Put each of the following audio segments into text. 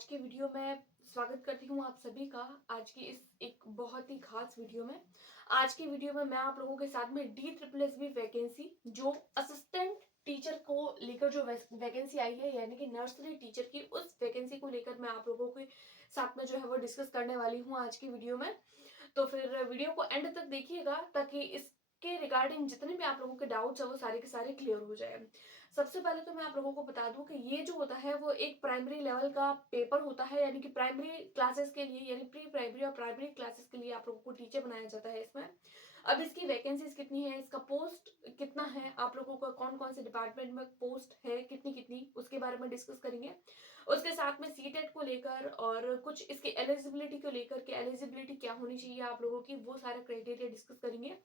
आज के वीडियो में स्वागत करती हूँ आप सभी का। आज की इस एक बहुत ही खास वीडियो में आज की वीडियो में मैं आप लोगों के साथ में DSSB वैकेंसी जो असिस्टेंट टीचर को लेकर जो वैकेंसी आई है, यानी कि नर्सरी टीचर की, उस वैकेंसी को लेकर मैं आप लोगों के साथ में जो है वो डिस्कस करने वाली हूँ आज की वीडियो में। तो फिर वीडियो को एंड तक देखिएगा ताकि इसके रिगार्डिंग जितने भी आप लोगों के डाउट्स है वो सारे के सारे क्लियर हो जाए। सबसे पहले तो मैं आप लोगों को बता दूं कि ये जो होता है वो एक प्राइमरी लेवल का पेपर होता है, यानी कि प्राइमरी क्लासेस के लिए, यानी प्री प्राइमरी और प्राइमरी क्लासेस के लिए आप लोगों को टीचर बनाया जाता है इसमें। अब इसकी वैकेंसीज कितनी है, इसका पोस्ट कितना है, आप लोगों का कौन कौन से डिपार्टमेंट में पोस्ट है कितनी कितनी, उसके बारे में डिस्कस करेंगे। उसके साथ में सीटेट को लेकर और कुछ इसकी एलिजिबिलिटी को लेकर के एलिजिबिलिटी क्या होनी चाहिए आप लोगों की, वो सारा क्राइटेरिया डिस्कस करेंगे।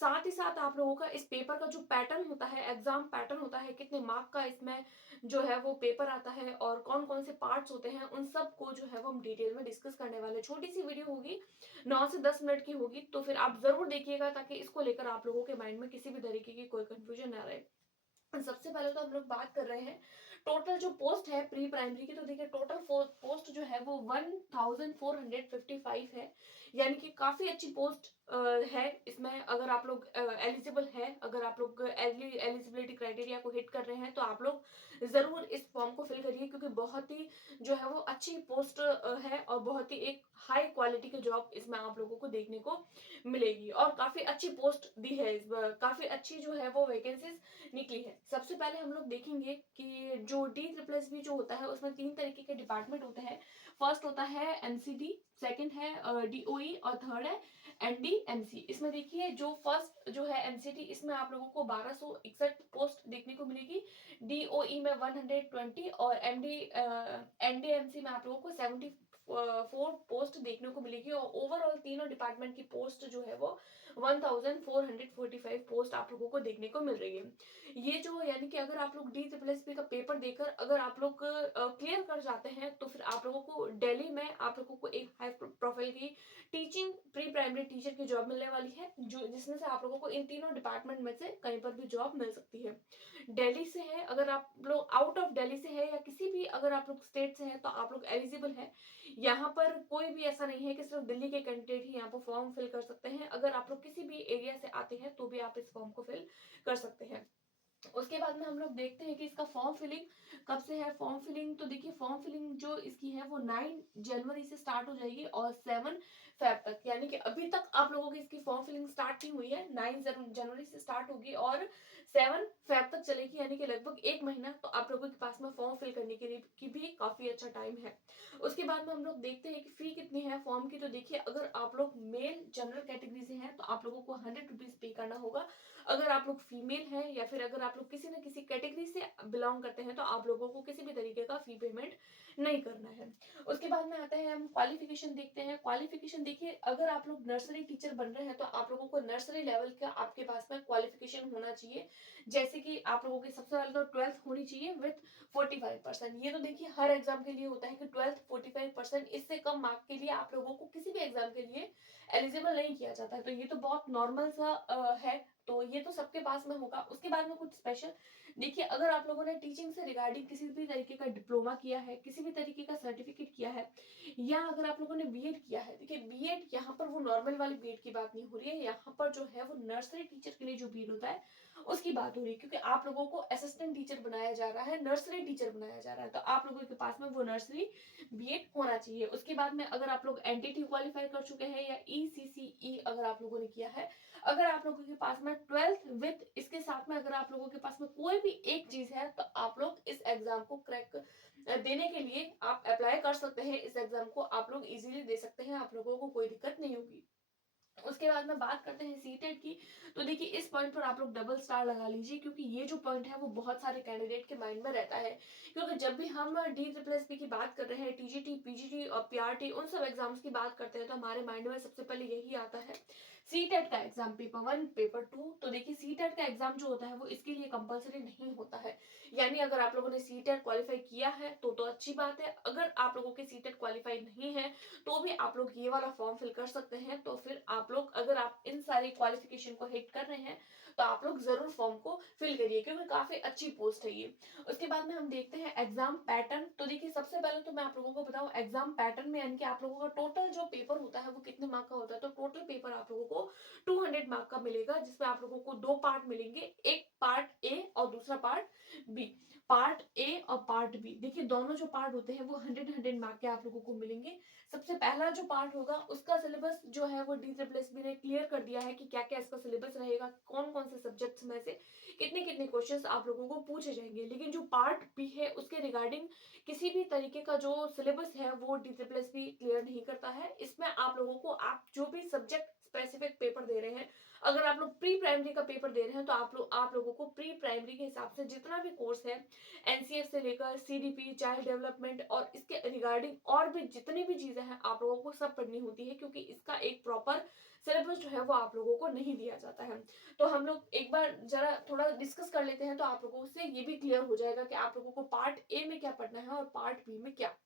साथ ही साथ आप लोगों का इस पेपर का जो पैटर्न होता है, एग्जाम पैटर्न होता है, कितने मार्क का इसमें जो है वो पेपर आता है और कौन कौन से पार्ट्स होते हैं, उन सब को जो है वो हम डिटेल में डिस्कस करने वाले। छोटी सी वीडियो होगी, 9 से 10 मिनट की होगी, तो फिर आप जरूर देखिएगा ताकि इसको लेकर आप लोगों के माइंड में किसी भी तरीके की कोई कंफ्यूजन ना रहे। सबसे पहले तो हम लोग बात कर रहे हैं टोटल जो पोस्ट है प्री प्राइमरी की। तो देखिए टोटल पोस्ट जो है वो 1455 है, यानी कि काफी अच्छी पोस्ट है इसमें। अगर आप लोग एलिजिबल है, अगर आप लोग एलिजिबिलिटी क्राइटेरिया को हिट कर रहे हैं तो आप लोग जरूर इस फॉर्म को फिल करिए, क्योंकि बहुत ही जो है वो अच्छी पोस्ट है और बहुत ही एक हाई क्वालिटी की जॉब इसमें आप लोगों को देखने को मिलेगी और काफी अच्छी पोस्ट दी है इस बार, काफी अच्छी जो है वो वैकेंसीज निकली है। सबसे पहले हम लोग देखेंगे कि जो DSSB जो होता है उसमें 3 तरीके के डिपार्टमेंट होते हैं। फर्स्ट होता है MCD, सेकंड है DOE और थर्ड है NDMC। इसमें देखिए जो फर्स्ट जो है MCD, इसमें आप लोगों को 1261 पोस्ट देखने को मिलेगी, DOE में 120 और NDMC में आप लोगों को 74 पोस्ट देखने को मिलेगी और ओवरऑल तीनों डिपार्टमेंट की पोस्ट जो है वो 1445 पोस्ट आप लोगों को देखने को मिल रही है। ये जो, यानी कि अगर आप लोग DSSB का पेपर देकर अगर आप लोग क्लियर कर जाते हैं तो फिर आप लोगों को दिल्ली में आप लोगों को एक हाई प्रोफाइल की टीचिंग प्री प्राइमरी टीचर की जॉब मिलने वाली है, जो जिसमें से आप लोगों को इन तीनों डिपार्टमेंट में से कहीं पर भी जॉब मिल सकती है। दिल्ली से है, अगर आप लोग आउट ऑफ दिल्ली से है या किसी भी अगर आप लोग स्टेट से हैं तो आप लोग एलिजिबल है। यहाँ पर कोई भी ऐसा नहीं है कि सिर्फ दिल्ली के कैंडिडेट ही यहाँ पर फॉर्म फिल कर सकते हैं। अगर आप लोग किसी भी एरिया से आते हैं तो भी आप इस फॉर्म को फिल कर सकते हैं। उसके बाद में हम लोग देखते हैं कि इसका फॉर्म फिलिंग कब से है। फॉर्म फिलिंग तो देखिए फॉर्म फिलिंग जो इसकी है वो 9 जनवरी से स्टार्ट हो जाएगी और 7 फेब तक, यानी कि अभी तक आप लोगों की इसकी फॉर्म फिलिंग स्टार्ट नहीं हुई है। 9 जनवरी से स्टार्ट होगी और 7 फेब तक चलेगी, यानी कि लगभग एक महीना तो आप लोगों के पास में फॉर्म फिल करने के लिए की भी काफी अच्छा टाइम है। उसके बाद में हम लोग देखते हैं कि फी कितनी है फॉर्म की। तो देखिए अगर आप लोग मेल जनरल कैटेगरी से हैं तो आप लोगों को 100 रुपीज पे करना होगा। अगर आप लोग फीमेल हैं या फिर अगर आप लोग किसी न किसी कैटेगरी से बिलोंग करते हैं तो आप लोगों को किसी भी तरीके का फी पेमेंट नहीं करना है। उसके बाद में आता है हम क्वालिफिकेशन देखते हैं। क्वालिफिकेशन देखिए अगर आप लोग नर्सरी टीचर बन रहे हैं तो आप लोगों को नर्सरी लेवल का आपके पास में क्वालिफिकेशन होना चाहिए। जैसे कि आप लोगों की सबसे पहले तो 12th होनी चाहिए विथ 45%। ये तो देखिए हर एग्जाम के लिए होता है कि 12th 45%, इससे कम मार्क के लिए आप लोगों को किसी भी एग्जाम के लिए एलिजिबल नहीं किया जाता है। तो ये तो बहुत नॉर्मल सा है, तो ये तो सबके पास में होगा। उसके बाद में कुछ स्पेशल देखिए, अगर आप लोगों ने टीचिंग से रिगार्डिंग किसी भी तरीके का डिप्लोमा किया है, किसी भी तरीके का सर्टिफिकेट किया है, या अगर आप लोगों ने बीएड किया है, देखिए बीएड यहाँ पर वो नॉर्मल वाली बीएड की बात नहीं हो रही है, यहाँ पर जो है वो नर्सरी टीचर के लिए जो बीएड होता है उसकी बात हो रही है, क्योंकि आप लोगों को असिस्टेंट टीचर बनाया जा रहा है, नर्सरी टीचर बनाया जा रहा है, तो आप लोगों के पास में वो नर्सरी बीएड होना चाहिए। उसके बाद में अगर आप लोग एनटीटी क्वालिफाई कर चुके हैं या ईसीसीई अगर आप लोगों ने किया है, अगर आप लोगों के पास में 12th विथ इसके साथ में अगर आप लोगों के पास में कोई भी एक चीज है तो आप लोग इस एग्जाम को क्रैक देने के लिए आप अप्लाई कर सकते हैं। इस एग्जाम को आप लोग इजीली दे सकते हैं, आप लोगों को कोई दिक्कत नहीं होगी। उसके बाद में बात करते हैं सीटेट की। तो देखिए इस पॉइंट पर आप लोग डबल स्टार लगा लीजिए, क्योंकि ये जो पॉइंट है वो बहुत सारे कैंडिडेट के माइंड में रहता है। क्योंकि जब भी हम DSSB की बात कर रहे हैं, टीजीटी, पीजीटी और पीआरटी, उन सब एग्जाम्स की बात करते हैं तो हमारे माइंड में सबसे पहले यही आता है सीटेट का एग्जाम पेपर 1 पेपर 2, तो देखिए सीटेट का एग्जाम जो होता है वो इसके लिए कंपलसरी नहीं होता है। यानी अगर आप लोगों ने सीटेट क्वालिफाई किया है तो अच्छी बात है। अगर आप लोगों के सीटेट क्वालिफाई नहीं है तो भी आप लोग ये वाला फॉर्म फिल कर सकते हैं। तो फिर आप लोग, अगर आप इन सारे क्वालिफिकेशन को हिट कर रहे हैं तो आप लोग जरूर फॉर्म को फिल करिए, क्योंकि काफी अच्छी पोस्ट है ये। उसके बाद में हम देखते हैं एग्जाम पैटर्न। तो देखिए सबसे पहले तो मैं आप लोगों को बताऊं एग्जाम पैटर्न में, यानी कि आप लोगों का टोटल जो पेपर होता है वो कितने मार्क का होता है। तो टोटल पेपर आप लोगों को 200 मार्क का मिलेगा, जिसमें आप लोगों को दो पार्ट मिलेंगे, एक पार्ट ए और दूसरा पार्ट बी। पार्ट ए और पार्ट बी, देखिए दोनों जो पार्ट होते हैं वो 100 मार्क के आप लोगों को मिलेंगे। सबसे पहला जो पार्ट होगा उसका सिलेबस जो है वो DSSB ने क्लियर कर दिया है कि क्या क्या इसका सिलेबस रहेगा, कौन कौन से सब्जेक्ट्स में से कितने कितने क्वेश्चंस आप लोगों को पूछे जाएंगे। लेकिन जो पार्ट बी है उसके रिगार्डिंग किसी भी तरीके का जो सिलेबस है वो DSSB क्लियर नहीं करता है। इसमें आप लोगों को, आप जो भी सब्जेक्ट स्पेसिफिक पेपर दे रहे हैं, अगर आप लोग प्री प्राइमरी का पेपर दे रहे हैं तो आप लोगों को प्री प्राइमरी के हिसाब से जितना भी कोर्स है, NCF से लेकर CDP, चाइल्ड डेवलपमेंट और इसके रिगार्डिंग और भी जितनी भी चीजें हैं आप लोगों को सब पढ़नी होती है, क्योंकि इसका एक प्रॉपर सिलेबस जो है वो आप लोगों को नहीं दिया जाता है। तो हम लोग एक बार जरा थोड़ा डिस्कस कर लेते हैं, तो आप लोगों से ये भी क्लियर हो जाएगा कि आप लोगों को पार्ट ए में क्या पढ़ना है और पार्ट बी में क्या।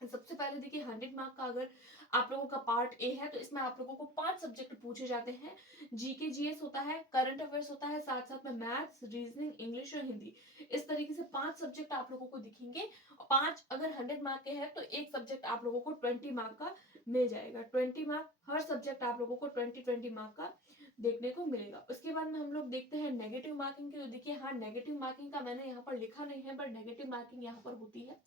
सबसे पहले देखिए 100 मार्क का अगर आप लोगों का पार्ट ए है तो इसमें आप लोगों को 5 सब्जेक्ट पूछे जाते हैं। GK GS होता है, करंट अफेयर्स होता है, साथ साथ में मैथ्स, रीजनिंग, इंग्लिश और हिंदी। इस तरीके से 5 सब्जेक्ट आप लोगों को दिखेंगे। 5 अगर 100 मार्क के हैं तो एक सब्जेक्ट आप लोगों को 20 मार्क का मिल जाएगा। 20 मार्क हर सब्जेक्ट आप लोगों को 20 मार्क का देखने को मिलेगा। उसके बाद में हम लोग देखते हैं नेगेटिव मार्किंग की। तो देखिए हाँ, नेगेटिव मार्किंग का मैंने यहाँ पर लिखा नहीं है, बट नेगेटिव मार्किंग यहाँ पर होती है।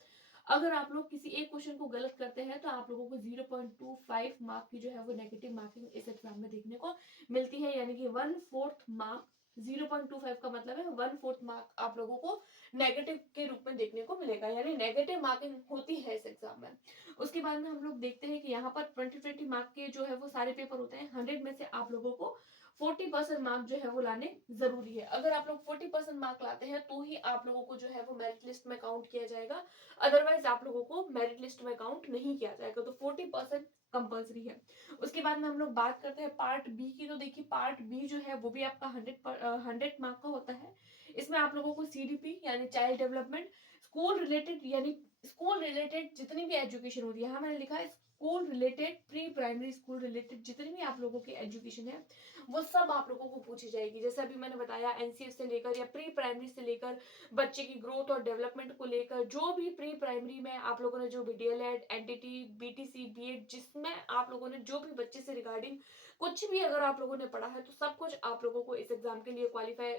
अगर आप लोग किसी एक क्वेश्चन को गलत करते हैं तो आप लोगों को 0.25 मार्क की जो है वो नेगेटिव मार्किंग इस एग्जाम में देखने को मिलती है। यानी कि 1/4 मार्क, 0.25 का मतलब है 1/4 मार्क आप लोगों को नेगेटिव के रूप में देखने को मिलेगा, यानी नेगेटिव मार्किंग होती है इस एग्जाम में। उसके बाद में हम लोग देखते हैं कि यहाँ पर 20 मार्क के जो है वो सारे पेपर होते हैं। 100 में से आप लोगों को 40% मार्क जो है वो लाने जरूरी है। अगर आप लोग 40% मार्क लाते हैं तो ही आप लोगों को जो है वो मेरिट लिस्ट में काउंट किया जाएगा, अदरवाइज आप लोगों को मेरिट लिस्ट में काउंट नहीं किया जाएगा। तो 40% कंपल्सरी है। उसके बाद में हम लोग बात करते हैं पार्ट बी की। तो देखिए पार्ट बी जो है वो भी आपका 100 मार्क का होता है। इसमें आप लोगों को CDP यानी चाइल्ड डेवलपमेंट, स्कूल रिलेटेड यानी स्कूल रिलेटेड जितनी भी एजुकेशन होती है, यहाँ मैंने लिखा है school related, pre primary school related जितनी भी आप लोगों की एजुकेशन है वो सब आप लोगों को पूछी जाएगी। जैसे अभी मैंने बताया NCF से लेकर या प्री प्राइमरी से लेकर बच्चे की ग्रोथ और डेवलपमेंट को लेकर, जो भी प्री प्राइमरी में आप लोगों ने जो भी DLED, NTT, BTC, BEd, जिसमें आप लोगों ने जो भी बच्चे से रिगार्डिंग कुछ भी अगर आप लोगों ने पढ़ा है तो सब कुछ आप लोगों को इस एग्जाम के लिए क्वालिफाई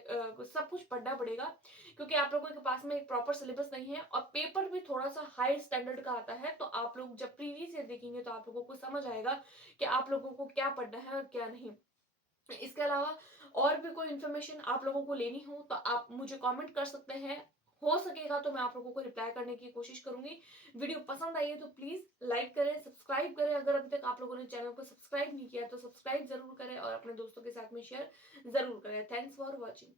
सब कुछ पढ़ना पड़ेगा, क्योंकि आप लोगों के पास में एक प्रॉपर सिलेबस नहीं है और पेपर भी थोड़ा सा हाई स्टैंडर्ड का आता है। तो आप लोग जब प्रीवियस ईयर देखेंगे तो आप लोगों को समझ आएगा कि आप लोगों को क्या पढ़ना है और क्या नहीं। इसके अलावा और भी कोई इन्फॉर्मेशन आप लोगों को लेनी हो तो आप मुझे कमेंट कर सकते हैं। हो सकेगा तो मैं आप लोगों को रिप्लाई करने की कोशिश करूंगी। वीडियो पसंद आई है तो प्लीज लाइक करें, सब्सक्राइब करें। अगर अभी तक आप लोगों ने चैनल को सब्सक्राइब नहीं किया तो सब्सक्राइब जरूर करें और अपने दोस्तों के साथ में शेयर जरूर करें। Thanks for watching.